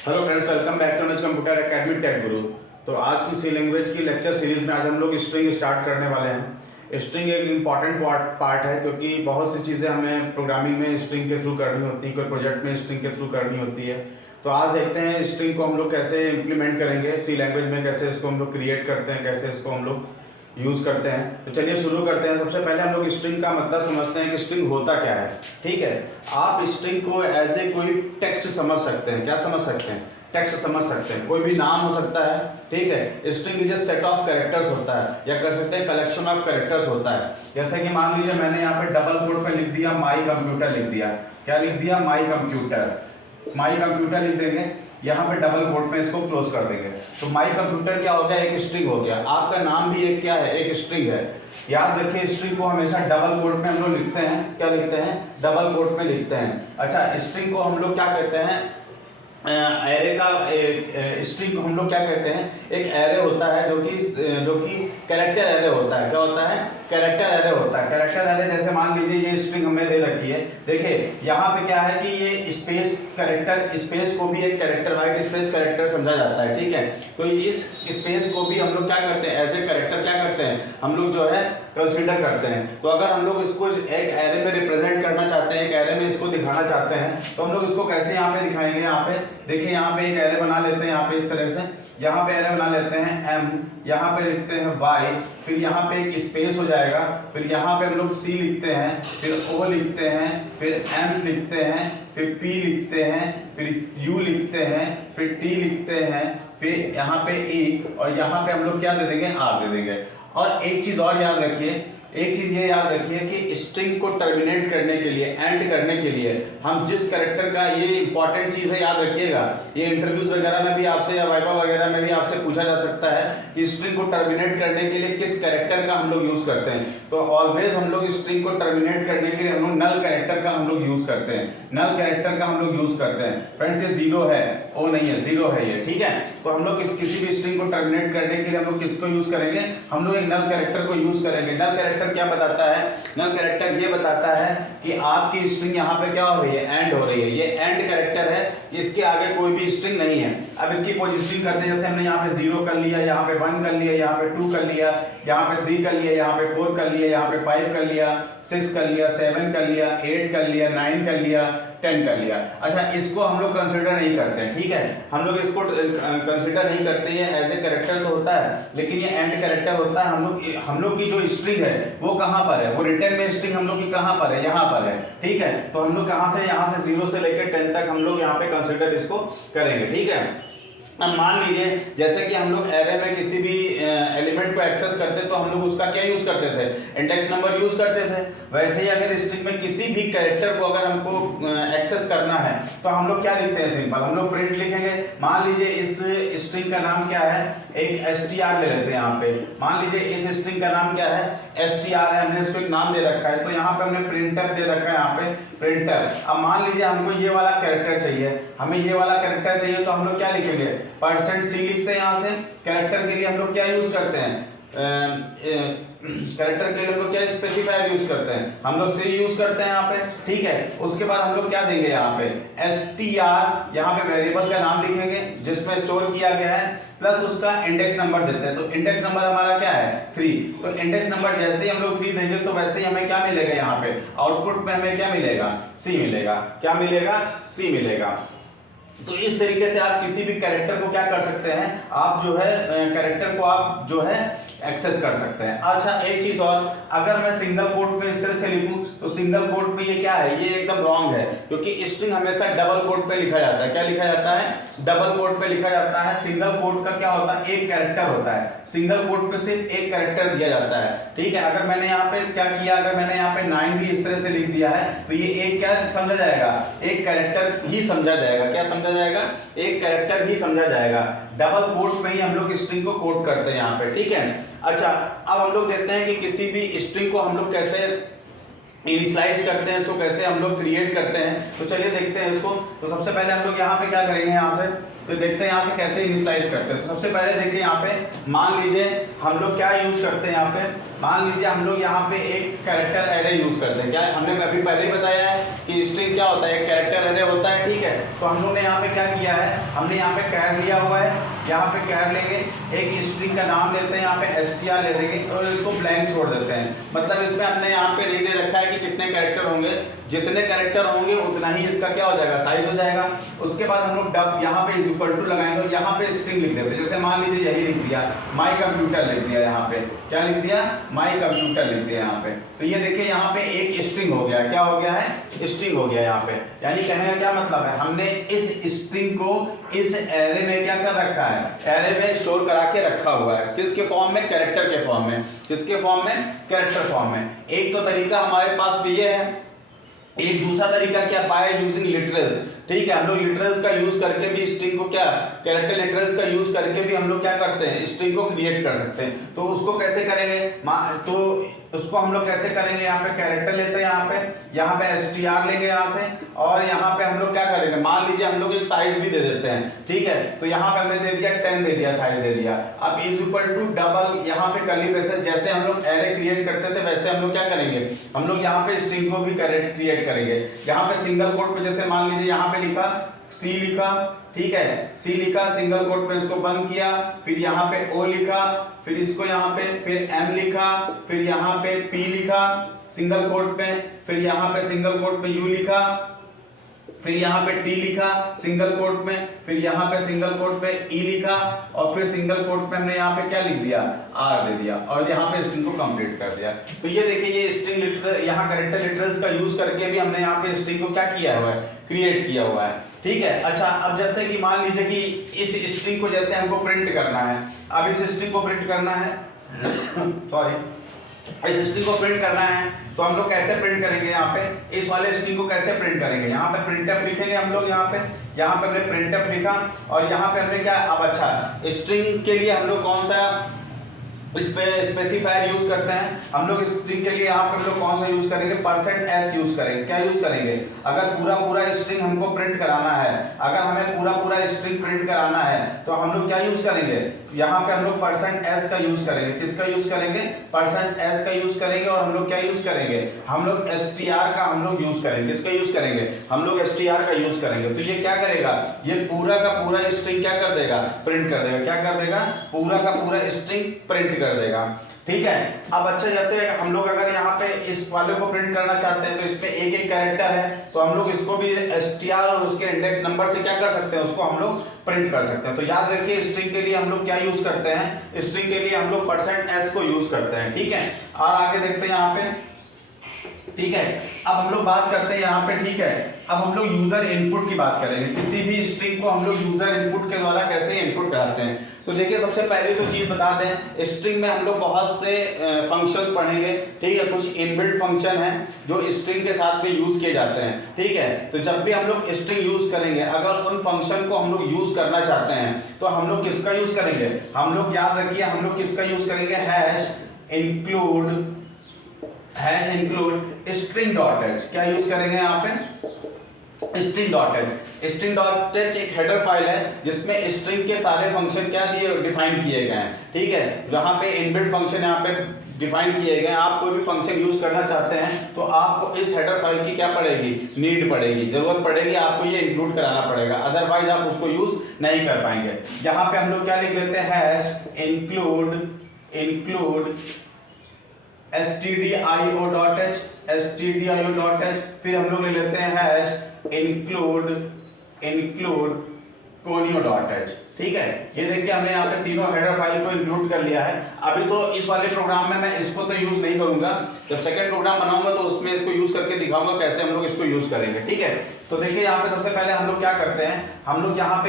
Hello friends, welcome back to नज computer academy tech guru. तो आज की सी लैंग्वेज की लेक्चर सीरीज में आज हम लोग स्ट्रिंग स्टार्ट करने वाले हैं। स्ट्रिंग एक इम्पॉर्टेंट पार्ट है क्योंकि बहुत सी चीज़ें हमें प्रोग्रामिंग में स्ट्रिंग के थ्रू करनी होती हैं, कोई प्रोजेक्ट में स्ट्रिंग के थ्रू करनी होती है। तो आज देखते हैं स्ट्रिंग को हम लोग कैसे इम्प्लीमेंट करेंगे सी लैंग्वेज में, कैसे इसको हम लोग क्रिएट करते हैं, कैसे इसको हम लोग यूज़ करते हैं। तो चलिए शुरू करते हैं। सबसे पहले हम लोग स्ट्रिंग का मतलब समझते हैं कि स्ट्रिंग होता क्या है। ठीक है, आप स्ट्रिंग को एज ए कोई टेक्स्ट समझ सकते हैं। क्या समझ सकते हैं? टेक्स्ट समझ सकते हैं। कोई भी नाम हो सकता है। ठीक है, string is a set of characters होता है, या कह सकते हैं कलेक्शन ऑफ कैरेक्टर्स होता है। जैसे कि मान लीजिए मैंने यहाँ पे डबल कोट में लिख दिया माई कंप्यूटर लिख दिया। क्या लिख दिया? My computer. माई कंप्यूटर लिख देंगे, यहाँ पे डबल कोट में इसको क्लोज कर देंगे। तो माई कंप्यूटर क्या हो गया? एक स्ट्रिंग हो गया। आपका नाम भी एक क्या है? एक स्ट्रिंग है। याद रखिए, स्ट्रिंग को हमेशा डबल कोट में हम लोग लिखते हैं। क्या लिखते हैं? डबल कोट में लिखते हैं। अच्छा, स्ट्रिंग को हम लोग क्या कहते हैं? एरे का स्ट्रिंग को हम लोग क्या कहते हैं? एक एरे होता है जो कि कैरेक्टर एरे होता है। क्या होता है? कैरेक्टर एरे होता है। कैरेक्टर एरे जैसे मान लीजिए ये स्ट्रिंग हमें दे रखी है। देखिए यहाँ पे क्या है कि ये स्पेस कैरेक्टर, स्पेस को भी एक कैरेक्टर, वाइट स्पेस कैरेक्टर समझा जाता है। ठीक है, तो इस स्पेस को भी हम लोग क्या करते हैं? एज ए कैरेक्टर क्या करते हैं? हम लोग जो है कंसीडर करते हैं। तो अगर हम लोग इसको एक एरे में रिप्रेजेंट करना चाहते हैं, एक एरे में इसको दिखाना चाहते हैं, तो हम लोग इसको कैसे यहाँ पे दिखाएंगे? यहाँ पे देखिए, यहाँ पे एक एरे बना लेते हैं। यहाँ पे इस तरह से यहाँ पे एरे बना लेते हैं m, यहाँ पे लिखते हैं y, फिर यहाँ पे एक स्पेस हो जाएगा, फिर यहाँ पे हम लोग c लिखते हैं, फिर o लिखते हैं, फिर m लिखते हैं, फिर p लिखते हैं, फिर u लिखते हैं, फिर t लिखते हैं, फिर यहाँ पे e, और यहाँ पे हम लोग क्या दे देंगे? r दे देंगे। और एक चीज और याद रखिए, एक चीज ये याद रखिए कि स्ट्रिंग को टर्मिनेट करने के लिए, एंड करने के लिए हम जिस कैरेक्टर का, ये इंपॉर्टेंट चीज है, याद रखिएगा। ये इंटरव्यूज वगैरह में भी आपसे या वाइवा वगैरह में भी आपसे पूछा जा सकता है कि स्ट्रिंग को टर्मिनेट करने के लिए किस कैरेक्टर का हम लोग यूज करते हैं। तो ऑलवेज हम लोग स्ट्रिंग को टर्मिनेट करने के लिए हम लोग नल कैरेक्टर का हम लोग यूज करते हैं। नल कैरेक्टर का हम लोग यूज करते हैं। फ्रेंड्स, ये जीरो है, ओ नहीं है, जीरो है ये। ठीक है, तो हम लोग किसी भी स्ट्रिंग को टर्मिनेट करने के लिए हम लोग किसको यूज करेंगे? हम लोग एक नल कैरेक्टर को यूज करेंगे। नल कैरेक्टर क्या बताता है? नल कैरेक्टर ये बताता है कि आपकी स्ट्रिंग यहाँ पे क्या हो रही है? एंड हो रही है। ये एंड कैरेक्टर है, इसके आगे कोई भी स्ट्रिंग नहीं है। अब इसकी पोजीशनिंग करते हैं, जैसे हमने यहाँ पे 0 कर लिया, यहाँ पे 1 कर लिया, यहाँ पे 2 कर लिया, यहाँ पे 3 कर लिया, यहाँ पे 4 कर लिया, यहाँ पे 5 कर लिया, 6 कर लिया, 7 कर लिया, 8 कर लिया, 9 कर लिया, 10 कर लिया। अच्छा, इसको हम लोग कंसीडर नहीं करते हैं। ठीक है, हम लोग इसको कंसीडर नहीं करते। ये एज ए कैरेक्टर तो होता है, लेकिन ये एंड कैरेक्टर होता है। हम लोग की जो स्ट्रिंग है वो कहाँ पर है? वो रिटर्न में स्ट्रिंग हम लोग की कहाँ पर है? यहाँ पर है। ठीक है, तो हम लोग कहाँ से, यहाँ से 0 से लेकर 10 तक हम लोग यहाँ पे कंसीडर इसको करेंगे। ठीक है, अब मान लीजिए जैसे कि हम लोग एरे में किसी भी एलिमेंट को एक्सेस करते तो हम लोग उसका क्या यूज करते थे? इंडेक्स नंबर यूज करते थे। वैसे ही अगर स्ट्रिंग में किसी भी कैरेक्टर को अगर हमको एक्सेस करना है तो हम लोग क्या लिखते हैं? सिंपल हम लोग प्रिंट लिखेंगे। मान लीजिए इस स्ट्रिंग का नाम क्या है? एक str ले लेते हैं यहाँ पे। मान लीजिए इस स्ट्रिंग का नाम क्या है? str है, हमने इसको एक नाम दे रखा है, तो यहाँ पे हमने प्रिंटर दे रखा है, यहाँ पे प्रिंटर। अब मान लीजिए हमको ये वाला कैरेक्टर चाहिए, हमें ये वाला कैरेक्टर चाहिए, तो हम लोग क्या लिखेंगे? %c लिखते हैं। यहाँ से कैरेक्टर के लिए हम लोग क्या यूज करते हैं? कैरेक्टर के लिए हम लोग क्या स्पेसिफायर यूज करते हैं? हम लोग सी यूज करते हैं यहाँ पे। ठीक है, उसके बाद हम लोग क्या देंगे? यहाँ पे str, यहाँ पे वेरिएबल का नाम लिखेंगे जिसमें स्टोर किया गया है, प्लस उसका इंडेक्स नंबर देते हैं। तो इंडेक्स नंबर हमारा क्या है? 3। तो इंडेक्स नंबर जैसे ही हम लोग 3 देंगे तो वैसे ही हमें क्या मिलेगा? यहाँ पे आउटपुट में हमें क्या मिलेगा? C मिलेगा। क्या मिलेगा? C मिलेगा। तो इस तरीके से आप किसी भी कैरेक्टर को क्या कर सकते हैं? आप जो है कैरेक्टर को आप जो है एक्सेस कर सकते हैं। अच्छा, एक चीज और, अगर मैं सिंगल कोट में इस तरह से लिखूं तो सिंगल कोट में ये क्या है? ये एकदम रॉन्ग है, क्योंकि स्ट्रिंग हमेशा डबल कोट पे लिखा जाता है। क्या लिखा जाता है? डबल कोट पे लिखा जाता है। सिंगल कोट का क्या होता है? एक कैरेक्टर होता है। सिंगल कोट पे सिर्फ एक कैरेक्टर दिया जाता है। ठीक है, अगर मैंने यहाँ पे क्या किया, अगर मैंने यहाँ पे 9 भी इस तरह से लिख दिया है तो ये एक क्या समझा जाएगा? एक कैरेक्टर ही समझा जाएगा। क्या समझा जाएगा? एक कैरेक्टर ही समझा जाएगा। डबल कोट में ही हम लोग स्ट्रिंग को कोट करते हैं यहाँ पे। ठीक है, अच्छा, अब हम लोग देखते हैं कि किसी भी स्ट्रिंग को हम लोग कैसे इनिशियलाइज करते हैं, इसको कैसे हम लोग क्रिएट करते हैं। तो चलिए देखते हैं इसको। तो सबसे पहले हम लोग यहाँ पे क्या करेंगे? यहाँ से तो देखते हैं यहाँ से कैसे इनिशियलाइज करते हैं। तो सबसे पहले देखिए यहाँ पे मान लीजिए हम लोग क्या यूज करते हैं। यहाँ पे मान लीजिए हम लोग यहाँ पे एक कैरेक्टर एरे यूज करते हैं। क्या हमने अभी पहले ही बताया है कि स्ट्रिंग क्या होता है? एक कैरेक्टर एरे होता है। ठीक है, तो हम लोग ने यहाँ पे क्या किया है, हमने यहाँ पे कैर लिया हुआ है, यहाँ पे कैर लेंगे, एक स्ट्रिंग का नाम लेते हैं, यहाँ पे str ले देंगे और इसको ब्लैंक छोड़ देते हैं। मतलब इसमें हमने यहाँ पे नहीं दे रखा है कि कितने कैरेक्टर होंगे, जितने कैरेक्टर होंगे उतना ही इसका क्या हो जाएगा, साइज हो जाएगा। उसके बाद हम लोग डब यहाँ पे इज इक्वल टू लगाएंगे और यहाँ पे स्ट्रिंग लिख देते हैं। जैसे मान लीजिए यही लिख दिया, माई कंप्यूटर लिख दिया, यहाँ पे क्या लिख दिया, माई कंप्यूटर लिख दिया यहाँ पे। तो ये देखिए यहाँ पे एक स्ट्रिंग हो गया, क्या हो गया है, स्ट्रिंग हो गया यहाँ पे। यानी कहने का क्या मतलब है, हमने इस स्ट्रिंग को इस एरे में क्या कर रखा है, एरे में स्टोर करा के रखा हुआ है। किसके फॉर्म में, कैरेक्टर के फॉर्म में। किसके फॉर्म में, कैरेक्टर फॉर्म में। एक तो तरीका हमारे पास भी ये है, एक दूसरा तरीका क्या, बाय यूजिंग लिटरल्स। ठीक है, हम लोग लिटरल्स का यूज करके भी स्ट्रिंग को क्या, कैरेक्टर लिटरल्स का यूज करके भी हम लोग क्या करते हैं, स्ट्रिंग को क्रिएट कर सकते हैं। तो उसको कैसे करेंगे, तो उसको हम लोग कैसे करेंगे, यहाँ पे कैरेक्टर लेते हैं, यहाँ पे str लेंगे यहाँ से, और यहाँ पे हम लोग क्या करेंगे, मान लीजिए हम लोग एक साइज भी दे देते हैं। ठीक है, तो यहाँ पे हमने दे दिया 10 दे दिया, साइज दे दिया। अब इज इक्वल टू डबल, यहाँ पे कर्ली ब्रेसेस, जैसे हम लोग एरे क्रिएट करते थे वैसे हम लोग क्या करेंगे, हम लोग यहाँ पे स्ट्रिंग को भी क्रिएट करेंगे। यहाँ पे सिंगल कोट पे जैसे मान लीजिए यहाँ पे लिखा सी लिखा, ठीक है, सी लिखा, सिंगल कोट पे इसको बंद किया, फिर यहाँ पे ओ लिखा, फिर इसको यहाँ पे फिर एम लिखा, फिर यहाँ पे पी लिखा सिंगल कोट पे, फिर यहाँ पे सिंगल कोट पे यू लिखा, फिर यहाँ पे टी लिखा सिंगल कोट में, फिर यहाँ पे सिंगल कोट पे ई लिखा, और फिर सिंगल कोट पे हमने यहाँ पे क्या लिख दिया, आर दे दिया, और यहाँ पे स्ट्रिंग को कंप्लीट कर दिया। तो ये देखिए, ये स्ट्रिंग लिटरल, यहाँ कैरेक्टर लिटरल्स का यूज करके भी हमने यहाँ पे स्ट्रिंग को क्या किया हुआ है, क्रिएट किया हुआ है। ठीक है, अच्छा, अब जैसे कि मान लीजिए कि इस स्ट्रिंग को जैसे हमको प्रिंट करना है, अब इस स्ट्रिंग को प्रिंट करना है सॉरी, इस स्ट्रिंग को प्रिंट करना है, तो हम लोग कैसे प्रिंट करेंगे, यहाँ पे इस वाले स्ट्रिंग को कैसे प्रिंट करेंगे, यहाँ पे प्रिंटफ लिखेंगे हम लोग, यहाँ पे हमने प्रिंटफ लिखा, और यहाँ पे हमने क्या, अब अच्छा, स्ट्रिंग के लिए हम लोग कौन सा इस पे स्पेसिफायर यूज करते हैं हम लोग। स्ट्रिंग के लिए यहाँ पे हम लोग कौन सा यूज करेंगे, %s यूज करेंगे। क्या यूज करेंगे, अगर पूरा स्ट्रिंग हमको प्रिंट कराना है, अगर हमें पूरा स्ट्रिंग प्रिंट कराना है तो हम लोग क्या यूज करेंगे, यहाँ पे हम लोग %s का यूज करेंगे। किसका यूज करेंगे, %s का यूज करेंगे, और हम लोग क्या यूज करेंगे, हम लोग str का हम लोग यूज करेंगे। किसका यूज करेंगे, हम लोग str का यूज करेंगे। तो ये क्या करेगा, ये पूरा का पूरा स्ट्रिंग क्या कर देगा, प्रिंट कर देगा। क्या कर देगा, पूरा का पूरा स्ट्रिंग प्रिंट कर देगा। ठीक है, अब अच्छा, जैसे हम लोग अगर यहाँ पे इस वाले को प्रिंट करना चाहते हैं तो इस पे एक कैरेक्टर है, तो हम लोग इसको भी str और उसके इंडेक्स नंबर से क्या कर सकते हैं, उसको हम लोग प्रिंट कर सकते हैं। तो याद रखिए, स्ट्रिंग के लिए हम लोग क्या यूज करते हैं, स्ट्रिंग के लिए हम लोग %s को यूज करते हैं। ठीक है, और आगे देखते हैं यहाँ पे। ठीक है, अब हम लोग बात करते हैं यहाँ पे। ठीक है, अब हम लोग यूजर इनपुट की बात करेंगे। किसी भी स्ट्रिंग को हम लोग यूजर इनपुट के द्वारा कैसे इनपुट कराते हैं। तो देखिए, सबसे पहले तो चीज बता दें, स्ट्रिंग में हम लोग बहुत से फंक्शंस पढ़ेंगे। ठीक है, कुछ इनबिल्ट फंक्शन है जो स्ट्रिंग के साथ में यूज किए जाते हैं। ठीक है, तो जब भी हम लोग स्ट्रिंग यूज करेंगे, अगर उन फंक्शन को हम लोग यूज करना चाहते हैं तो हम लोग किसका यूज करेंगे, हम लोग याद रखिए, हम लोग किसका यूज करेंगे, इंक्लूड string.h। क्या यूज करेंगे यहाँ पे, string.h। string.h एक हेडर फाइल है जिसमें स्ट्रिंग के सारे फंक्शन क्या दिए, डिफाइन किए गए हैं। ठीक है, जहाँ पे इनबिल्ट फंक्शन यहाँ पे डिफाइन किए गए। आप कोई भी फंक्शन यूज करना चाहते हैं तो आपको इस हेडर फाइल की क्या पड़ेगी, नीड पड़ेगी, जरूरत पड़ेगी, आपको ये इंक्लूड कराना पड़ेगा, अदरवाइज आप उसको यूज नहीं कर पाएंगे। यहाँ पे हम लोग क्या लिख लेते हैं, इंक्लूड stdio.h, फिर हम लोग ले लेते हैं include conio.h। ठीक है, ये देखिए, हमने यहाँ पे तीनों हेडर फाइल को इंक्लूड कर लिया है। अभी तो इस वाले प्रोग्राम में मैं इसको तो यूज नहीं करूंगा, जब सेकंड प्रोग्राम बनाऊंगा तो उसमें इसको यूज करके दिखाऊंगा कैसे हम लोग इसको यूज करेंगे। ठीक है, तो देखिए, यहाँ पे सबसे पहले हम लोग क्या करते हैं, हम लोग यहाँ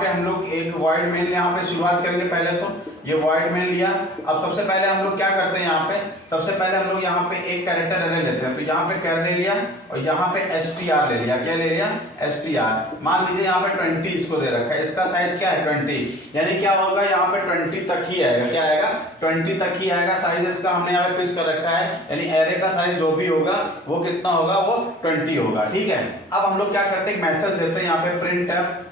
पे हम लोग एक वॉइड मेन यहाँ पे शुरुआत करेंगे। पहले तो ये वॉइड मेन लिया। अब सबसे पहले हम लोग क्या करते हैं, यहाँ पे सबसे पहले हम लोग यहाँ पे एक कैरेक्टर अरे लेते हैं। तो यहाँ पे कैर ले लिया और यहाँ पे str ले लिया। क्या ले लिया, str। मान लीजिए यहाँ पे 20 इसको दे रखा है, इसका साइज क्या है 20, यानी क्या होगा, यहाँ पे 20 तक ही आएगा। क्या आएगा, 20 तक ही आएगा। साइज इसका हमने यहाँ पे फिक्स कर रखा है, यानी एरे का साइज जो भी होगा वो कितना होगा, वो 20 होगा। ठीक है, अब हम लोग क्या करते हैं, मैसेज देते हैं यहाँ पे प्रिंट एफ।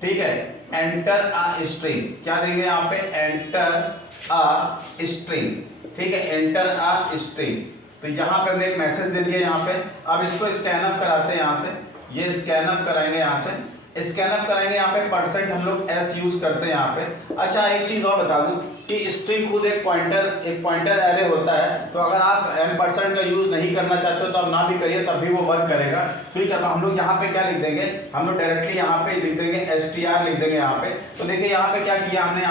ठीक है, एंटर अ स्ट्रिंग। क्या देंगे यहाँ पे, एंटर अ स्ट्रिंग। ठीक है, एंटर अ स्ट्रिंग। तो यहाँ पे हमने एक मैसेज दे दिया यहाँ पे। अब इसको स्कैन अप कराते हैं यहाँ से, ये स्कैन अप कराएंगे यहाँ से, स्कैन अप कराएंगे यहाँ पे परसेंट हम लोग एस यूज करते हैं यहाँ पे। अच्छा एक चीज और बता दूं कि स्ट्रिंग खुद एक पॉइंटर एरे होता है, तो अगर आप M% का यूज नहीं करना चाहते हो तो आप ना भी करिए, तब भी वो वर्क करेगा। ठीक है, तो हम लोग यहाँ पे क्या लिख देंगे, हम लोग डायरेक्टली यहाँ पे लिख देंगे str लिख देंगे यहाँ पे। तो देखिए यहाँ पे क्या किया हमने,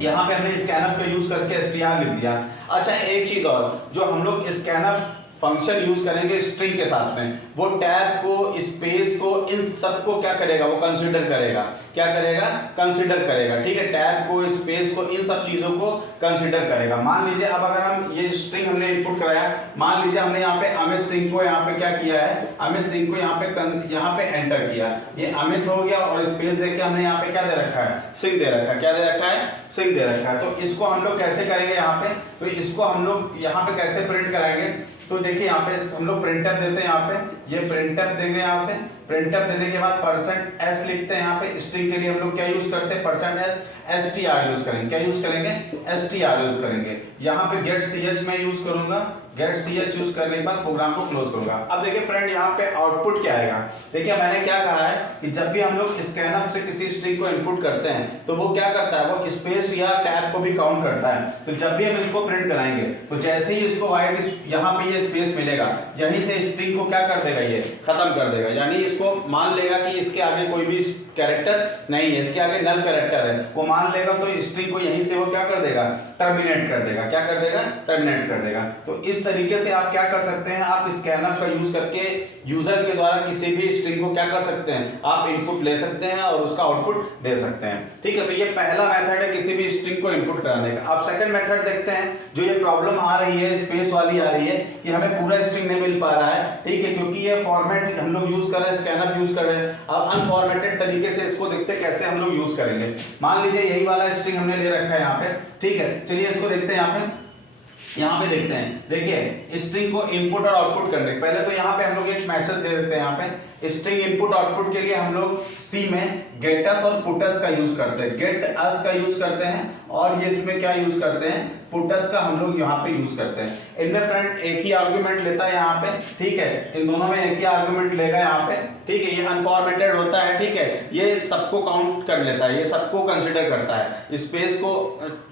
यहाँ पे हमने स्कैनअप का यूज करके str लिख दिया। अच्छा एक चीज और, जो हम लोग स्कैनअप फंक्शन यूज करेंगे स्ट्रिंग के साथ में, वो टैब को, स्पेस को, इन सबको क्या करेगा, वो कंसीडर करेगा। क्या करेगा, कंसीडर करेगा। ठीक है, टैब को, स्पेस को, इन सब चीजों को कंसीडर करेगा। मान लीजिए अब अगर हम ये स्ट्रिंग हमने इनपुट कराया, मान लीजिए हमने यहाँ पे अमित सिंह को यहाँ पे क्या किया है, अमित सिंह को यहाँ पे एंटर किया, ये अमित हो गया, और स्पेस देके हमने यहाँ पे क्या दे रखा है, सिंह दे रखा है। क्या दे रखा है, सिंह दे रखा है। तो इसको हम लोग कैसे करेंगे यहाँ पे, तो इसको हम लोग यहाँ पे कैसे प्रिंट कराएंगे, तो देखिए यहाँ पे हम लोग प्रिंटफ देते हैं, यहाँ पे ये प्रिंटफ देंगे। यहाँ से प्रिंटफ देने के बाद %s लिखते हैं। यहाँ पे स्ट्रिंग के लिए हम लोग क्या यूज करते हैं, %s str यूज करेंगे। क्या यूज करेंगे, str यूज करेंगे। यहाँ पे गेट ch मैं यूज करूंगा, गेट ch यूज करने के बाद प्रोग्राम को क्लोज करूंगा। अब देखिए फ्रेंड यहाँ पे आउटपुट क्या आएगा। देखिए मैंने क्या कहा है कि जब भी हम लोग स्कैनअप से किसी स्ट्रिंग को इनपुट करते हैं तो वो क्या करता है, वो स्पेस या टैब को भी काउंट करता है। तो जब भी हम इसको प्रिंट कराएंगे तो जैसे ही इसको वाइट यहाँ पे ये स्पेस मिलेगा, यहीं से स्ट्रिंग को क्या कर देगा, ये खत्म कर देगा। यानी इसको मान लेगा कि इसके आगे कोई भी कैरेक्टर नहीं है, इसके आगे नल कैरेक्टर है, वो मान लेगा। तो स्ट्रिंग को यहीं से वो क्या कर देगा, टर्मिनेट कर देगा। क्या कर देगा, टर्मिनेट कर देगा। तो इस तरीके से आप क्या कर सकते हैं, आप स्कैनअप का यूज करके यूजर के द्वारा किसी भी स्ट्रिंग को क्या कर सकते हैं, आप इनपुट ले सकते हैं और उसका आउटपुट दे सकते हैं। ठीक है, तो ये पहला मेथड है किसी भी स्ट्रिंग को इनपुट कराने का। अब सेकंड मेथड देखते हैं, जो ये प्रॉब्लम आ रही है स्पेस वाली आ रही है कि हमें पूरा स्ट्रिंग नहीं मिल पा रहा है। ठीक है, क्योंकि ये फॉर्मेट हम लोग यूज कर रहे हैं, स्कैनअप यूज कर रहे हैं। अब अनफॉर्मेटेड तरीके से इसको देखते हैं कैसे हम लोग यूज करेंगे। मान लीजिए यही वाला स्ट्रिंग हमने ले रखा है यहाँ पे। ठीक है, चलिए इसको देखते हैं। यहाँ पे देखते हैं, देखिए स्ट्रिंग को इनपुट और आउटपुट करने पहले तो यहाँ पे हम लोग एक मैसेज दे देते हैं। यहाँ पे स्ट्रिंग इनपुट आउटपुट के लिए हम लोग सी में गेटस और पुटस का यूज करते हैं, गेट अस का यूज करते हैं, और ये इसमें क्या यूज करते हैं, पुटस का हम लोग यहाँ पे यूज करते हैं। इनमें फ्रेंड एक ही आर्गुमेंट लेता है यहाँ पे। ठीक है, इन दोनों में एक ही आर्गुमेंट लेगा यहाँ पे। ठीक है, ये अनफॉर्मेटेड होता है। ठीक है, ये सबको काउंट कर लेता है, ये सबको कंसिडर करता है, स्पेस को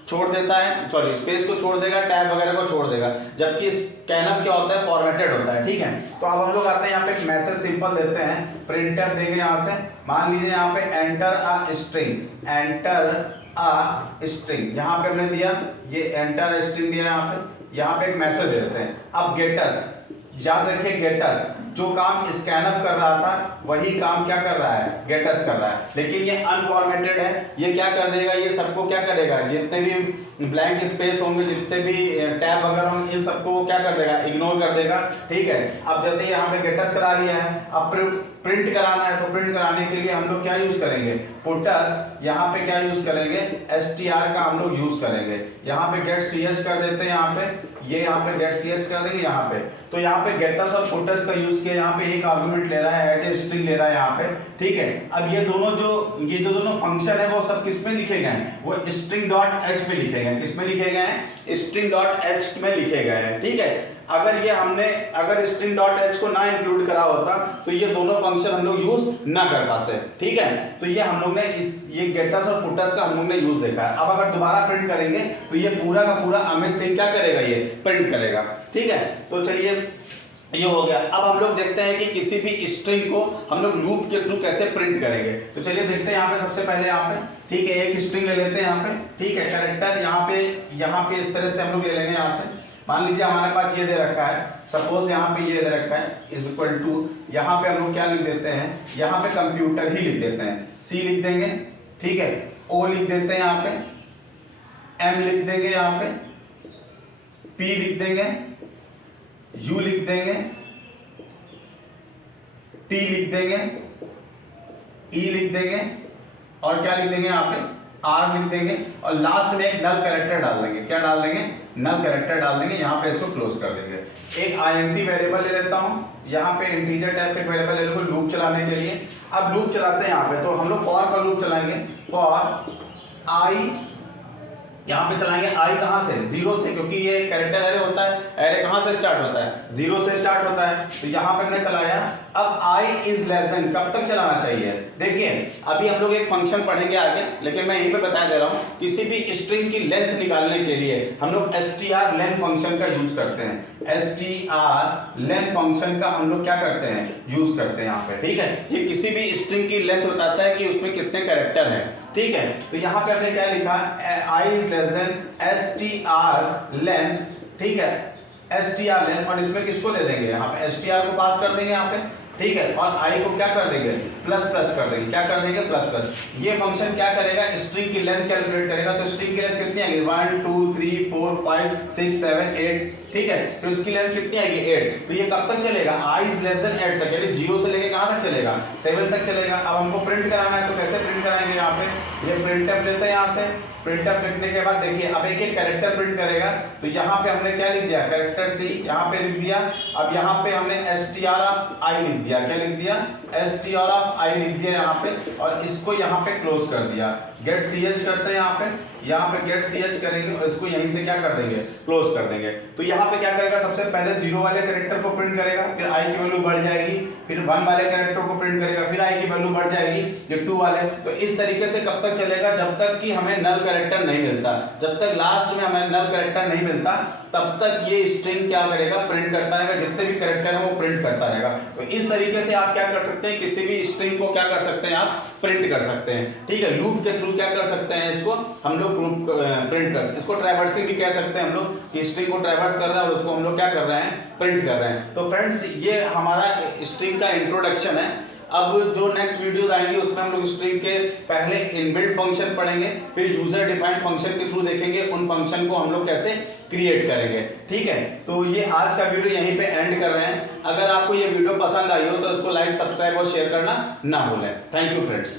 छोड़ देता है, सॉरी स्पेस को छोड़ देगा, टैब वगैरह को छोड़ देगा। जबकि स्कैनअप क्या होता है, फॉर्मेटेड होता है। ठीक है, तो अब हम लोग आते हैं यहाँ पे एक मैसेज सिंपल देते हैं, प्रिंटफ देंगे यहाँ से। मान लीजिए यहाँ पे enter a string, enter a string यहाँ पे हमने दिया, ये एंटर स्ट्रिंग दिया यहाँ पे एक मैसेज दे देते हैं। अब गेटस, याद रखिए गेटस जो काम स्कैनअप कर रहा था वही काम क्या कर रहा है, गेटस कर रहा है। लेकिन ये अनफॉर्मेटेड है, ये क्या कर देगा, ये सबको क्या करेगा, जितने भी ब्लैंक स्पेस होंगे, जितने भी टैब वगैरह होंगे, इन सबको वो क्या कर देगा, इग्नोर कर देगा। ठीक है, अब जैसे यहाँ पे गेटस करा लिया है, अब प्रिंट कराना है, तो प्रिंट कराने के लिए हम लोग क्या यूज करेंगे, पुटस। यहाँ पे क्या यूज करेंगे, str का हम लोग यूज करेंगे। यहाँ पे गेट ch कर देते हैं, यहाँ पे ये यहाँ पे गेट ch कर देंगे यहाँ पे। तो यहाँ पे गेटस और पुटस का यूज किया, यहाँ पे एक आर्गुमेंट ले रहा है, एज ए स्ट्रिंग ले रहा है यहाँ पे। ठीक है, अब ये जो दोनों फंक्शन है वो सब किस में लिखे गए हैं, वो string.h में लिखे गए हैं। किस में लिखे गए हैं, string.h में लिखे गए हैं। ठीक है, अगर string.h को ना इंक्लूड करा होता तो ये दोनों फंक्शन हम लोग यूज ना कर पाते। ठीक है, तो ये हम लोग ने ये गेटस और पुटस का हम लोग ने यूज देखा है। अब अगर दोबारा प्रिंट करेंगे तो ये पूरा का पूरा अमित सिंह क्या करेगा, ये प्रिंट करेगा। ठीक है, तो चलिए ये हो गया। अब हम लोग देखते हैं कि किसी भी स्ट्रिंग को हम लोग लूप के थ्रू कैसे प्रिंट करेंगे। तो चलिए देखते हैं यहाँ पे सबसे पहले यहाँ पे। ठीक है, एक स्ट्रिंग ले लेते हैं यहाँ पे। ठीक है, कैरेक्टर यहाँ पे इस तरह से हम लोग ले लेंगे। यहाँ से मान लीजिए हमारे पास ये दे रखा है, सपोज यहाँ पे ये दे रखा है इज इक्वल टू, यहाँ पे हम लोग क्या लिख देते हैं, यहाँ पे कंप्यूटर ही लिख देते हैं, सी लिख देंगे। ठीक है, ओ लिख देते हैं यहाँ पे, एम लिख देंगे यहाँ पे, पी लिख देंगे, यू लिख देंगे, टी लिख देंगे, ई लिख देंगे, और क्या लिख देंगे यहाँ पे, आर लिख देंगे, और लास्ट में एक नल कैरेक्टर डाल देंगे। क्या डाल देंगे, नल कैरेक्टर डाल देंगे। यहाँ पे इसको क्लोज कर देंगे। एक INT वेरिएबल ले लेता हूँ, यहाँ पे इंटीजर टाइप का वेरिएबल ले लूँगा लूप चलाने के लिए। अब लूप चलाते हैं यहाँ पे, तो हम लोग फॉर का लूप चलाएंगे, फॉर i यहाँ पे चलाएंगे आई कहाँ से, जीरो से, क्योंकि ये कैरेक्टर एरे होता है, एरे कहाँ से स्टार्ट होता है, जीरो से स्टार्ट होता है। तो यहाँ पे हमने चलाया। अब आई इज लेस देन कब तक चलाना चाहिए, देखिए अभी हम लोग एक फंक्शन पढ़ेंगे आगे, लेकिन मैं यहीं पे बता दे रहा हूँ किसी भी स्ट्रिंग की लेंथ निकालने के लिए हम लोग str len फंक्शन का यूज करते हैं। str len फंक्शन का हम लोग क्या करते हैं, यूज करते हैं यहाँ पे, ठीक है। ये किसी भी स्ट्रिंग की लेंथ बताता है कि उसमें कितने कैरेक्टर हैं, ठीक है। तो यहाँ पे हमने क्या लिखा, i is less than str len, ठीक है, str len, और इसमें किसको दे देंगे, यहाँ पे str को पास कर देंगे यहाँ पे, ठीक है, और i को क्या कर देंगे, प्लस प्लस कर देंगे, क्या कर देंगे, प्लस प्लस। ये फंक्शन क्या करेगा, स्ट्रिंग की लेंथ कैलकुलेट करेगा। तो स्ट्रिंग की लेंथ कितनी आएगी, 1 2 3 4 5 6 7 8, ठीक है। तो इसकी लेंथ कितनी आएगी, 8। तो ये कब तक चलेगा, i इज लेस देन 8 तक, यानी 0 से लेके कहां तक चलेगा, 7 तक चलेगा। अब हमको प्रिंट कराना है, तो कैसे प्रिंट कराएंगे, यहाँ पे ये प्रिंटफ लेते हैं, यहाँ से प्रिंटफ लिखने के बाद देखिए अब एक एक कैरेक्टर प्रिंट करेगा। तो यहाँ पे हमने क्या लिख दिया, कैरेक्टर सी यहाँ पे लिख दिया। अब यहाँ पे हमने str ऑफ i लिख दिया, क्या लिख दिया, str ऑफ i लिख दिया यहाँ पे, और इसको यहाँ पे क्लोज कर दिया। गेट ch करते हैं यहाँ पे गेट ch करेंगे और इसको यहीं से क्या कर देंगे, क्लोज कर देंगे। तो यहाँ पे क्या करेगा, सबसे पहले 0 वाले कैरेक्टर को प्रिंट करेगा, फिर i की वैल्यू बढ़ जाएगी, फिर 1 वाले कैरेक्टर को प्रिंट करेगा, फिर i की वैल्यू बढ़ जाएगी, ये 2 वाले। तो इस तरीके से कब तक चलेगा, जब तक कि हमें नल कैरेक्टर नहीं मिलता, जब तक लास्ट में हमें नल कैरेक्टर नहीं मिलता तब तक ये स्ट्रिंग क्या करेगा, प्रिंट करता रहेगा, जितने भी कैरेक्टर है वो प्रिंट करता रहेगा। तो इस तरीके से आप क्या कर सकते हैं, किसी भी स्ट्रिंग को क्या कर सकते हैं, आप प्रिंट कर सकते हैं, ठीक है। लूप के थ्रू क्या कर सकते हैं, इसको हम लोग प्रिंट कर सकते हैं। इसको ट्रैवर्सिंग भी कह सकते हैं हम लोग, कि स्ट्रिंग को ट्रैवर्स कर रहे हैं और उसको हम लोग क्या कर रहे हैं, प्रिंट कर रहे हैं। तो फ्रेंड्स ये हमारा स्ट्रिंग का इंट्रोडक्शन है। अब जो नेक्स्ट वीडियोस आएंगी उसमें हम लोग स्ट्रिंग के पहले इनबिल्ट फंक्शन पढ़ेंगे, फिर यूजर डिफाइंड फंक्शन के थ्रू देखेंगे उन फंक्शन को हम लोग कैसे क्रिएट करेंगे, ठीक है। तो ये आज का वीडियो यहीं पे एंड कर रहे हैं। अगर आपको ये वीडियो पसंद आई हो तो इसको लाइक, सब्सक्राइब और शेयर करना ना भूलें। Thank you friends.